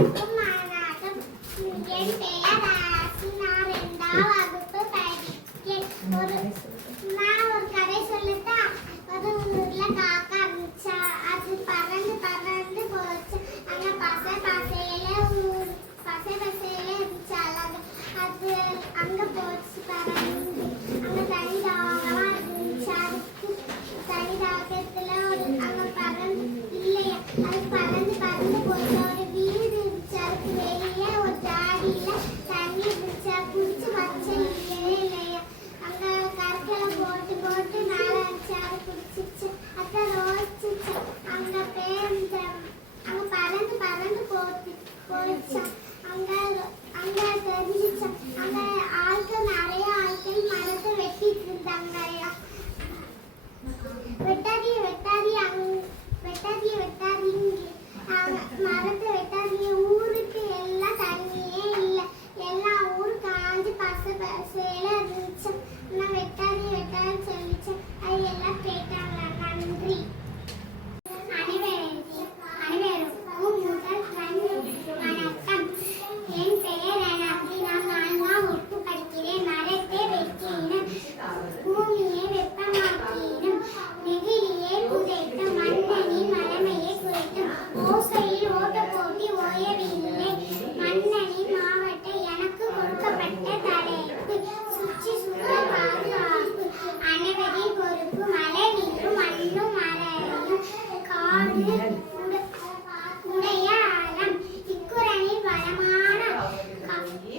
அனைவருக்கும் வணக்கம். என் பெயர் ராசி. நான் 2ஆம் வகுப்பு படிக்கிறேன். நான் ஒரு கதை சொல்லட்டா? ஒரு ஊர்ல காக்கா இருந்துச்சா. அது பறந்து பறந்து போச்சு. அங்க பசை பசையில இருந்துச்சு அழகு. அது அங்க போச்சு பறந்து. அங்க தனி தாகமா இருந்துச்சு. அதுக்கு தனி தாகத்துல அங்க பறந்து இல்லையா, அது பறந்து பறந்து போச்சு. ஒரு வீடு இருந்துச்சு. அதுக்கு வெளியே ஒரு ஜாடியில தண்ணி இருந்துச்சு. குடிச்சு வச்சு இல்லையா, அங்க கற்களை போட்டு போட்டு நாளாச்சு. அது குடிச்சிச்சு. அதை ரோசிச்சு அங்க அங்க பறந்து பறந்து போயிடுச்சு. அங்க அங்க தெரிஞ்சிச்சு. அங்க ஆட்கள் நிறைய ஆட்கள் மரத்தை வெட்டிட்டு இருந்தாங்க. வெட்டாதீங்க மரத்தை வெட்டாதீங்க, ஊருக்கு எல்லாம் தண்ணியே இல்லை, எல்லா ஊரும் காஞ்சி பசை பசையில இருந்துச்சு. நான் வெட்டாதீங்க சொல்லிச்சு. அது எல்லாம் கேட்டாங்க. நன்றி. அனைவருக்கும் முதல் வணக்கம். என் பெயர் அனந்தி. நான் 4ஆம் வகுப்பு படிக்கிறேன். மரத்தை வெட்டினேன், பூமியை வெப்பமாக்கினோம், நெகிழியை புதைத்தோம், மண்ணனின் வளமையை குறைத்தோம், ஓசையில் ஓட்ட போட்டி ஓயவில்லை, மன்னனின் மாவட்டம் எனக்கு கொடுக்கப்பட்ட தலைப்பு, சுற்றி சூழல் பாதுகாப்பு அனைவரின் பொறுப்பு, மழை நீரும் மண்ணும் மழையும் காடு உடைய அறம் இக்குறளில் வளமான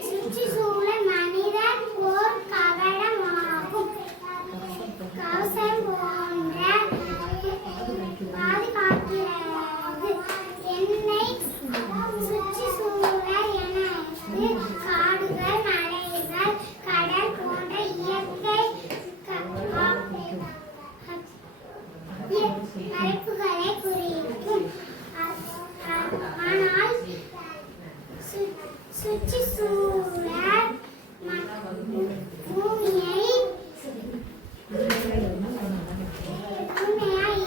சுற்றி சூழல் மனிதன் போர் கவனமாகும், கவசம் போன்ற பாதுகாக்கிறது என்னை சுற்றி சூழல் எனது காடுகள் மலைகள் கடல் போன்ற இயற்கை மறைப்புகளை குறிக்கும். ஆனால் சுற்றி சூழல் பூமியை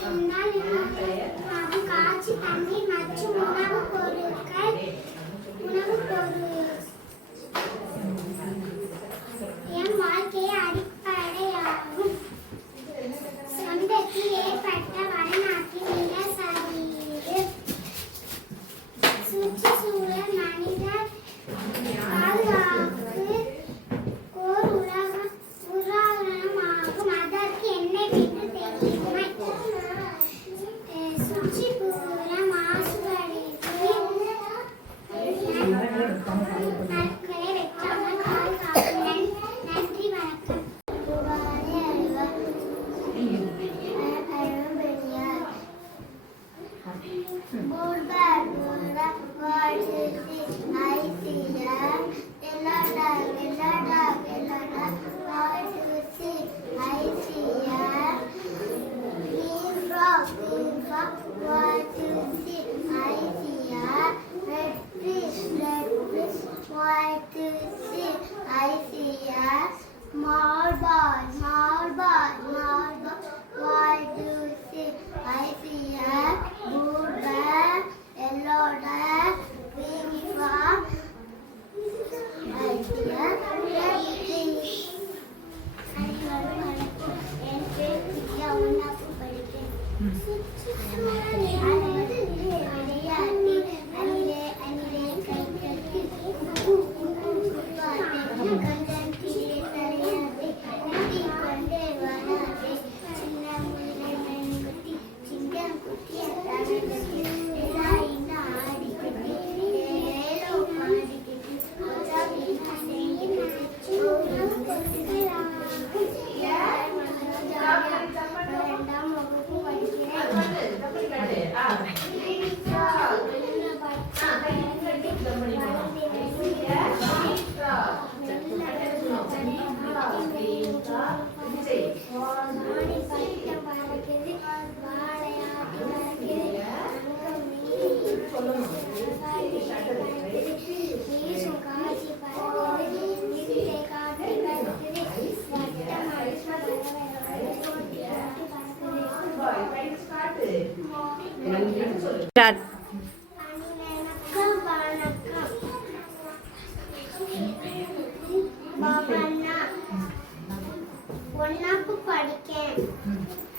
இருந்தால் காட்சி தண்ணீர் மற்றும் உணவுப் பொருட்கள் என் வாழ்க்கையை அடிப்படையாகும். சொந்தத்தில் ஏற்பட்ட வடநாட்டின் நிலச்சரிவு சுற்றுச்சூழல் மனிதர் பாதுகாப்பு ஓர் உதாரணமாகும். அதற்கு என்னை விட்டு தெரியுமை சுற்றுப்புற மாசுபடுத்தி மரங்களை வெட்டாமல் பாதுகாப்பு. நன்றி, வணக்கம். Small ball, what do you see? I see a blue bag, yellow bag, green frog. I see a red fish. என் பேர் வித்யா. 1ஆம் படிக்கிறேன். விளையாட்டி அணிலே கை கட்டி கண்டன் கீழே தலையாட்டி நதி கொண்டே வராதே சின்ன முயலை மணிக்குட்டி சிங்கம் குட்டி அத்தாடி எல்லாம் ஆடி கட்டி ஏலோ மாடி கட்டி செய்யும் இரண்டாம் வகுப்பு படிக்கிறேன். Start. அனைவருக்கும் வணக்கம். ஒன்னாப்பு படிக்கேன்.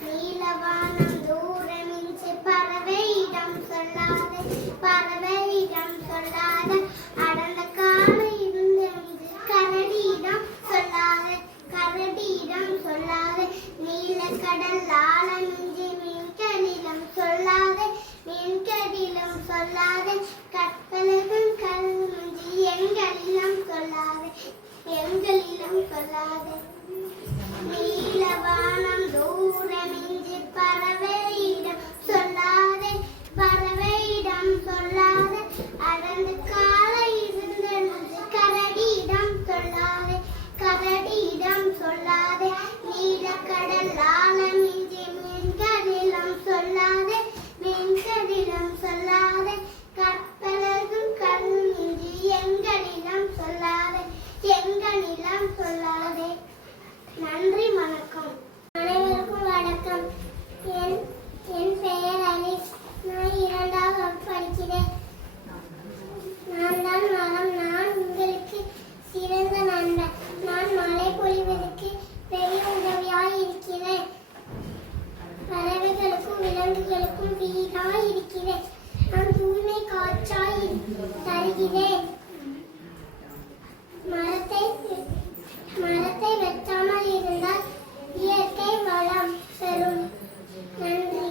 நீலவானம் தூரமின்றி பறவையிடம் சொல்லாதே, பறவையிடம் சொல்லாதே. அடர்ந்த காடு இருந்தென்று கரடியிடம் சொல்லாதே, கரடியிடம் சொல்லாதே. நீலக்கடல் ஆழமின்றி மீன்களிடம் சொல்லாதே, மீன்களிடம் சொல்லாதே. கற்பலகும் கல்மின்றி எங்களிடம் சொல்லாதே, எங்களிடம் சொல்லாதே. நீலவானம் தூரமின்றி பறவையிடம் சொல்லாதே, பறவையிடம் சொல்லாதே. அடர்ந்த காலை இருந்தென்று கரடியிடம் சொல்லாதே, கரடியிடம் சொல்லாதே. நீலக்கடல் ஆழமின்றி மீன்களிடம் சொல்லாதே, மீன்களிடம் சொல்லாதே. கற்பலகும் கல்மின்றி எங்களிடம் சொல்லாதே, எங்களிடம் சொல்லாதே. நன்றி, வணக்கம். அனைவருக்கும் வணக்கம். என் பெயர் அலிஸ். நான் 2ஆம் வகுப்பு படிக்கிறேன். நான் தான் மரம். நான் உங்களுக்கு சிறந்த நண்பன். நான் மழை பொழிவதற்கு பெரிய உதவியாய் இருக்கிறேன். பறவைகளுக்கும் விலங்குகளுக்கும் வீடாய் இருக்கிறேன். நான் தூய்மை காற்றாய் தருகிறேன். மரத்தை வெட்டாமல் இருந்தால் இயற்கை வளம் பெறும். நன்றி.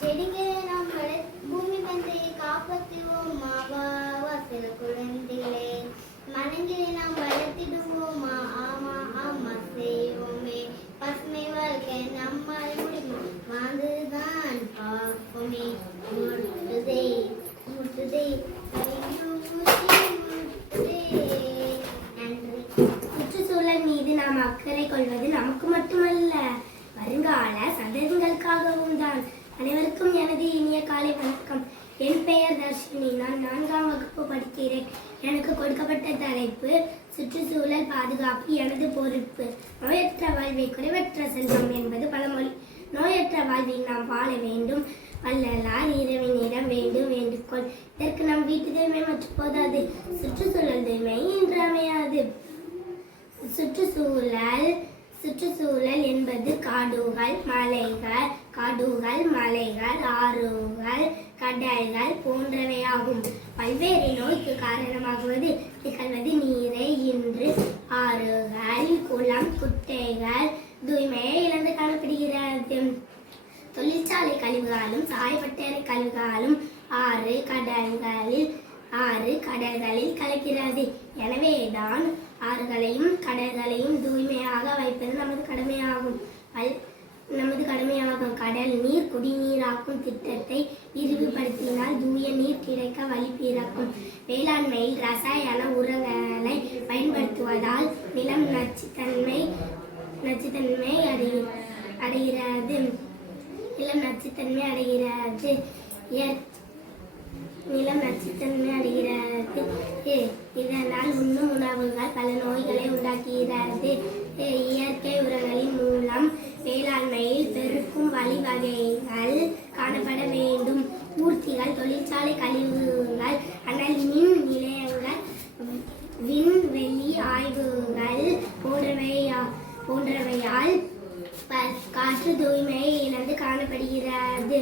செடிகளை நாம் பூமி பந்தையை காப்பாற்றுவோமா, சில குழந்தைகளே. மனங்களை நாம் வளர்த்திடுவோமா, ஆமா ஆமா செய்வோமே. பசுமை வாழ்க்கை நம்மால் முடியுமா, வாழ்ந்துதான் பார்ப்போமே. முட்டுதே முட்டுதே சுற்றுச்சூழல் மீது நாம் அக்கறை கொள்வது நமக்கு மட்டுமல்ல, வருங்கால சந்ததிகளுக்காகவும் தான். அனைவருக்கும் எனது இனிய காலை வணக்கம். என் பெயர் தர்ஷினி. நான் 4ஆம் வகுப்பு படிக்கிறேன். எனக்கு கொடுக்கப்பட்ட தலைப்பு சுற்றுச்சூழல் பாதுகாப்பு எனது பொறுப்பு. நோயற்ற வாழ்வை குறைவற்ற செல்வம் என்பது பழமொழி. நோயற்ற வாழ்வில் நாம் வாழ வேண்டும். வள்ளலார் இறைவனிடம் வேண்டும் வேண்டுகோள். இதற்கு நம் வீட்டு தூய்மை மற்றும் போதாது, சுற்றுச்சூழல் தூய்மை இன்றியமையாது. சுற்றுச்சூழல் என்பது காடுகள், மலைகள், ஆறுகள், கடல்கள் போன்றவையாகும். பல்வேறு நோய்க்கு காரணமாகுவது திகழ்வது நீரை. இன்று ஆறுகள், குளம், குட்டைகள் தூய்மையை இழந்து காணப்படுகிறது. தொழிற்சாலை கழிவுகளும் சாயப்பட்டறை கழிவுகளும் ஆறு கடல்களில் கலக்கிறது. எனவேதான் ஆறுகளையும் கடல்களையும் தூய்மையாக வைப்பது நமது கடமையாகும். கடல் நீர் குடிநீராக்கும் திட்டத்தை விரிவுபடுத்தினால் தூய நீர் கிடைக்க வழி பிறக்கும். வேளாண்மையில் ரசாயன உரங்களை பயன்படுத்துவதால் நிலம் நச்சுத்தன்மை அடைகிறது. இதனால் உண்ணும் உணவுகள் பல நோய்களை உண்டாக்கும். உண்டாக்குகிறது. இயற்கை உரங்களின் மூலம் வேளாண்மையில் பெருக்கும் வழிவகைகள் காணப்பட வேண்டும். ஊர்திகள், தொழிற்சாலை கழிவுகள், அனல் மின் நிலையங்கள், விண்வெளி ஆய்வுகள் போன்றவையால் காற்று தூய்மை இழந்து காணப்படுகிறது.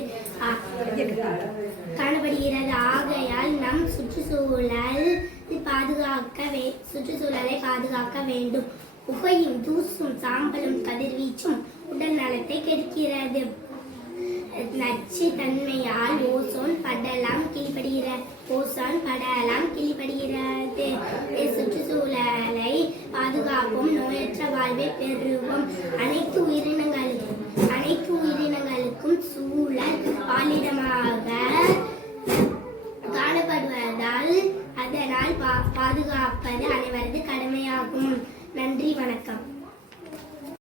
ஆகையால் நம் சுற்றுச்சூழலை பாதுகாக்க வேண்டும். புகையும், தூசும், சாம்பலும், கதிர்வீச்சும் உடல் நலத்தை கெடுக்கிறது. நச்சு தன்மையால் ஓசோன் படலம் கிழிப்படுகிறது. சுற்றுச்சூழலை பாதுகாப்போம், நோயற்ற வாழ்வை பெறுவோம். அனைத்து உயிரினங்களுக்கும் சூழல் வாழிடமாக காணப்படுவதால் அதனால் பாதுகாப்பது அனைவரது கடமையாகும். நன்றி, வணக்கம்.